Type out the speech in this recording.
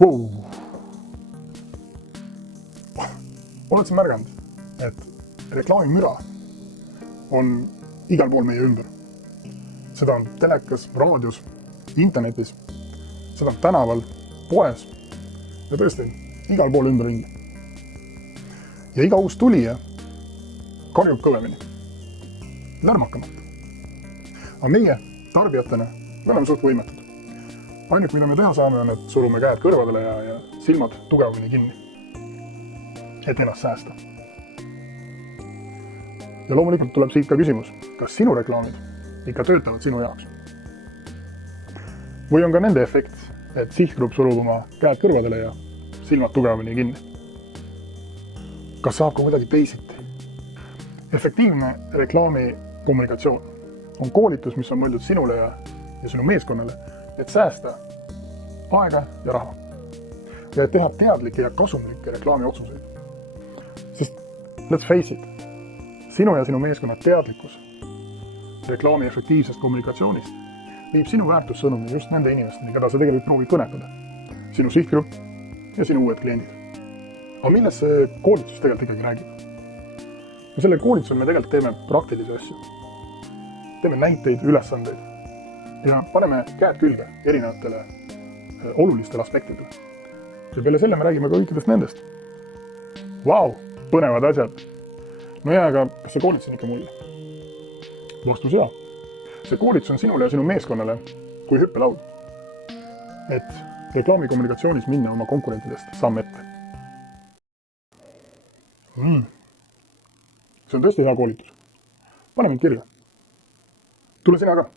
Wow. Oled sa märganud, et reklaamimüra on igal pool meie ümber. Seda on telekas, raadios, internetis, seda on tänaval, poes ja tõesti igal pool ümberringi. Ja iga uus tulija karjub kõvemini, lärmakamalt. Aga meie tarbijatena oleme suht võimetud. Ainult mida me teha saame on, et surume käed kõrvadele ja silmad tugevamini kinni, et ennast säästa. Ja loomulikult tuleb siit ka küsimus, kas sinu reklaamid ikka töötavad sinu jaoks? Või on ka nende efekt, et sihtgrupp surub oma käed kõrvadele ja silmad tugevamini kinni? Kas saab ka kuidagi teisiti? Efektiivne reklaamikommunikatsioon on koolitus, mis on mõeldud sinule ja sinu meeskonnale, et säästa aega ja raha ja et teha teadlikke ja kasumlikke reklaamiotsuseid. Sest let's face it, sinu ja sinu meeskonna teadlikkus reklaami efektiivsest kommunikatsioonist viib sinu väärtussõnumi just nende inimesteni, keda sa tegelikult proovid kõnetada. Sinu sihtgrupp ja sinu uued kliendid. Aga millest see koolitus tegelikult ikkagi räägib? Ja selle koolitusel me tegelikult teeme praktilisi asju. Teeme näiteid, ülesandeid ja paneme käed külge erinevatele olulistele aspektidele. Ja peale selle me räägime ka kõikidest nendest. Vau, põnevad asjad! No ja, aga kas see koolitus on ikka mulle? Vastus jaa. See koolitus on sinule ja sinu meeskonnale kui hüppelaud, et reklaamikommunikatsioonis minna oma konkurentidest samm ette. See on tõesti hea koolitus. Pane mind kirja. Tule sina ka.